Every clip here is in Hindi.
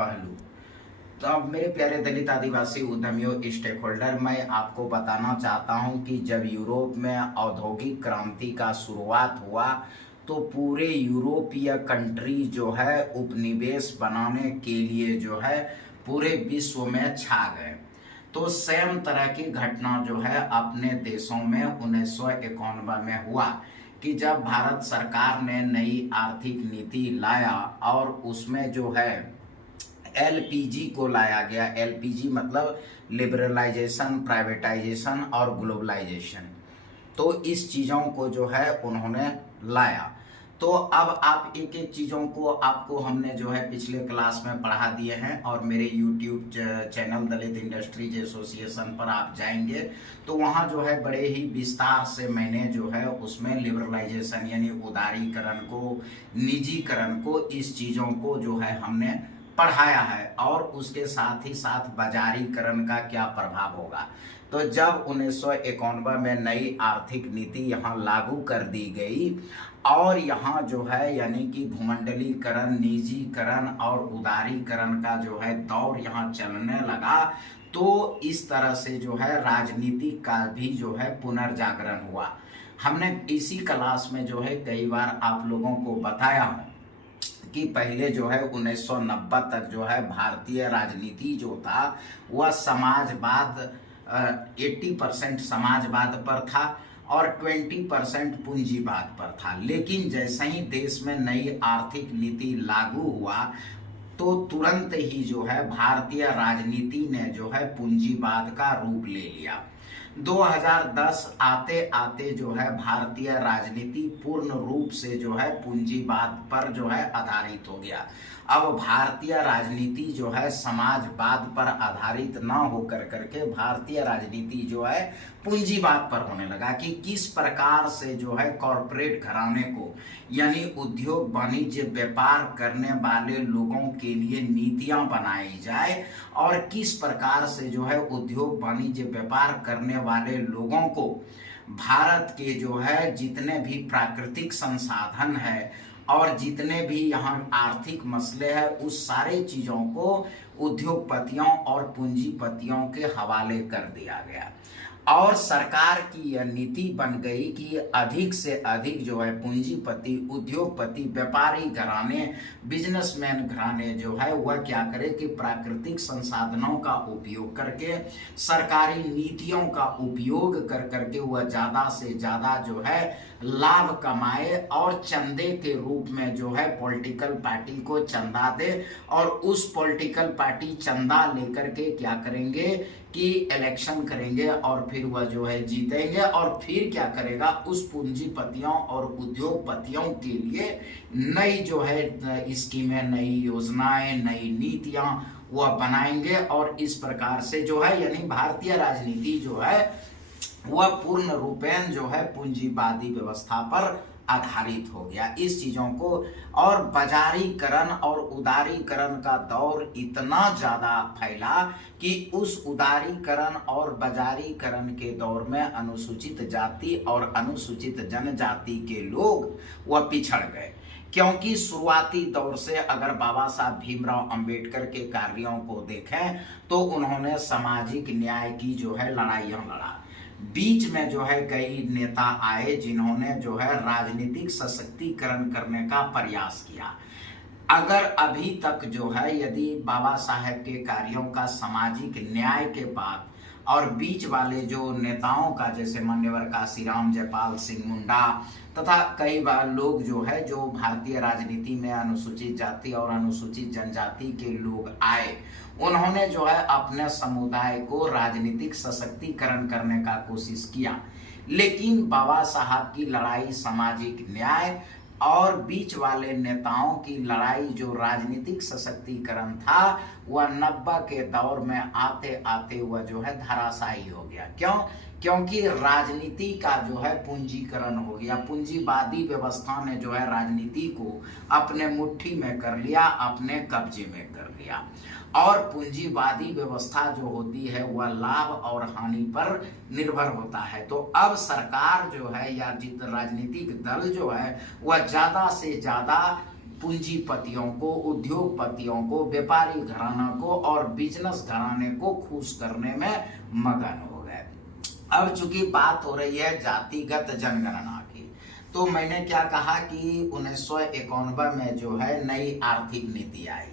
पहलू। तो अब मेरे प्यारे दलित आदिवासी उद्यमियों स्टेक होल्डर, मैं आपको बताना चाहता हूं कि जब यूरोप में औद्योगिक क्रांति का शुरुआत हुआ तो पूरे यूरोपीय कंट्री जो है उपनिवेश बनाने के लिए जो है पूरे विश्व में छा गए। तो सेम तरह की घटना जो है अपने देशों में 1991 में हुआ कि जब भारत सरकार ने नई आर्थिक नीति लाया और उसमें जो है एलपीजी को लाया गया। एलपीजी मतलब लिबरलाइजेशन, प्राइवेटाइजेशन और ग्लोबलाइजेशन। तो इस चीज़ों को जो है उन्होंने लाया। तो अब आप एक एक चीज़ों को आपको हमने जो है पिछले क्लास में पढ़ा दिए हैं और मेरे यूट्यूब चैनल दलित इंडस्ट्रीज एसोसिएशन पर आप जाएंगे तो वहाँ जो है बड़े ही विस्तार से मैंने जो है उसमें लिबरलाइजेशन यानी उदारीकरण को, निजीकरण को, इस चीज़ों को जो है हमने पढ़ाया है और उसके साथ ही साथ बाजारीकरण का क्या प्रभाव होगा। तो जब 1991 में नई आर्थिक नीति यहाँ लागू कर दी गई और यहाँ जो है यानी कि भूमंडलीकरण, निजीकरण और उदारीकरण का जो है दौर यहाँ चलने लगा, तो इस तरह से जो है राजनीति का भी जो है पुनर्जागरण हुआ। हमने इसी क्लास में जो है कई बार आप लोगों को बताया हूँ कि पहले जो है 1990 तक जो है भारतीय राजनीति जो था वह समाजवाद 80% समाजवाद पर था और 20% पूंजीवाद पर था। लेकिन जैसे ही देश में नई आर्थिक नीति लागू हुआ तो तुरंत ही जो है भारतीय राजनीति ने जो है पूंजीवाद का रूप ले लिया। 2010 आते आते जो है भारतीय राजनीति पूर्ण रूप से जो है पूंजीवाद पर जो है आधारित हो गया। अब भारतीय राजनीति जो है समाजवाद पर आधारित न होकर करके भारतीय राजनीति जो है पूंजीवाद पर होने लगा कि किस प्रकार से जो है कॉरपोरेट घराने को यानी उद्योग वाणिज्य व्यापार करने वाले लोगों के लिए नीतियां बनाई जाए और किस प्रकार से जो है उद्योग वाणिज्य व्यापार करने वाले लोगों को भारत के जो है जितने भी प्राकृतिक संसाधन है और जितने भी यहाँ आर्थिक मसले हैं उस सारे चीज़ों को उद्योगपतियों और पूंजीपतियों के हवाले कर दिया गया और सरकार की यह नीति बन गई कि अधिक से अधिक जो है पूंजीपति, उद्योगपति, व्यापारी घराने, बिजनेसमैन घराने जो है वह क्या करे कि प्राकृतिक संसाधनों का उपयोग करके, सरकारी नीतियों का उपयोग कर करके वह ज़्यादा से ज़्यादा जो है लाभ कमाए और चंदे के रूप में जो है पॉलिटिकल पार्टी को चंदा दे और उस पॉलिटिकल पार्टी चंदा लेकर के क्या करेंगे कि इलेक्शन करेंगे और फिर वह जो है जीतेंगे और फिर क्या करेगा उस पूंजीपतियों और उद्योगपतियों के लिए नई जो है स्कीमें, नई योजनाएं, नई नीतियां वह बनाएंगे और इस प्रकार से जो है यानी भारतीय राजनीति जो है वह पूर्ण रूपेण जो है पूंजीवादी व्यवस्था पर आधारित हो गया। इस चीज़ों को और बाजारीकरण और उदारीकरण का दौर इतना ज़्यादा फैला कि उस उदारीकरण और बाजारीकरण के दौर में अनुसूचित जाति और अनुसूचित जनजाति के लोग वह पिछड़ गए। क्योंकि शुरुआती दौर से अगर बाबा साहब भीमराव अंबेडकर के कार्यों को देखें तो उन्होंने सामाजिक न्याय की जो है लड़ाइयाँ लड़ा। बीच में जो है कई नेता आए जिन्होंने जो है राजनीतिक सशक्तिकरण करने का प्रयास किया। अगर अभी तक जो है यदि बाबा साहेब के कार्यों का सामाजिक न्याय के बाद और बीच वाले जो नेताओं का जैसे मान्यवर काशीराम, जयपाल सिंह मुंडा तथा कई बार लोग जो है जो भारतीय राजनीति में अनुसूचित जाति और अनुसूचित जनजाति के लोग आए, उन्होंने जो है अपने समुदाय को राजनीतिक सशक्तिकरण करने का कोशिश किया। लेकिन बाबा साहब की लड़ाई सामाजिक न्याय और बीच वाले नेताओं की लड़ाई जो राजनीतिक सशक्तिकरण था वह 90 के दौर में आते आते वह जो है धराशायी हो गया। क्यों? क्योंकि राजनीति का जो है पूंजीकरण हो गया। पूंजीवादी व्यवस्था ने जो है राजनीति को अपने मुट्ठी में कर लिया, अपने कब्जे में कर लिया और पूंजीवादी व्यवस्था जो होती है वह लाभ और हानि पर निर्भर होता है। तो अब सरकार जो है या जित राजनीतिक दल जो है वह ज़्यादा से ज़्यादा पूंजीपतियों को, उद्योगपतियों को, व्यापारी घराना को और बिजनेस घराने को खुश करने में मगन हो गए। अब चूंकि बात हो रही है जातिगत जनगणना की, तो मैंने क्या कहा कि 1991 में जो है नई आर्थिक नीति आई,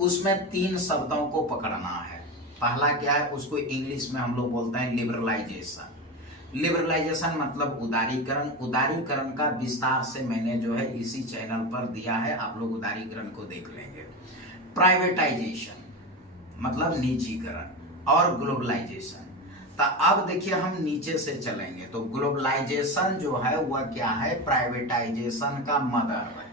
उसमें 3 शब्दों को पकड़ना है। पहला क्या है, उसको इंग्लिश में हम लोग बोलते हैं लिबरलाइजेशन। लिबरलाइजेशन मतलब उदारीकरण। उदारीकरण का विस्तार से मैंने जो है इसी चैनल पर दिया है, आप लोग उदारीकरण को देख लेंगे। प्राइवेटाइजेशन मतलब निजीकरण और ग्लोबलाइजेशन। तो अब देखिए हम नीचे से चलेंगे तो ग्लोबलाइजेशन जो है वह क्या है, प्राइवेटाइजेशन का मदर है।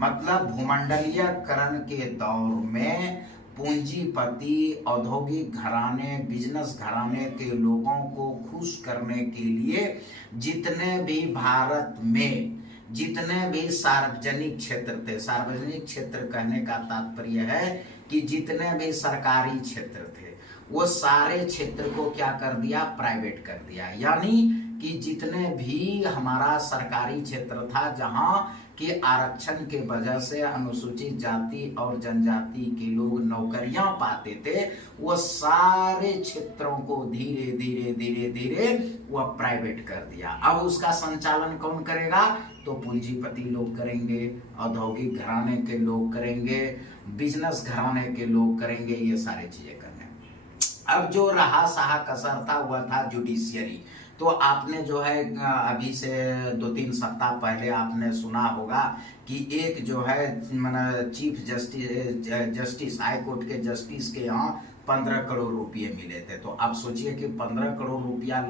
मतलब भूमंडलीयकरण के दौर में पूंजीपति, औद्योगिक घराने, बिजनेस घराने के लोगों को खुश करने के लिए जितने भी भारत में जितने भी सार्वजनिक क्षेत्र थे, सार्वजनिक क्षेत्र कहने का तात्पर्य है कि जितने भी सरकारी क्षेत्र थे वो सारे क्षेत्र को क्या कर दिया, प्राइवेट कर दिया। यानी कि जितने भी हमारा सरकारी क्षेत्र था जहां कि आरक्षण के वजह से अनुसूचित जाति और जनजाति के लोग नौकरियां पाते थे, वो सारे क्षेत्रों को धीरे धीरे धीरे धीरे वह प्राइवेट कर दिया। अब उसका संचालन कौन करेगा, तो पूंजीपति लोग करेंगे, औद्योगिक घराने के लोग करेंगे, बिजनेस घराने के लोग करेंगे, ये सारी चीजें करेंगे। अब जो रहा सहा कसर था वह था जुडिशियरी। तो आपने जो है अभी से 2-3 सप्ताह पहले आपने सुना होगा कि एक जो है चीफ जस्टिस हाई कोर्ट के जस्टिस के यहाँ 15 करोड़ रुपये मिले थे। तो आप सोचिए कि 15 करोड़ रुपया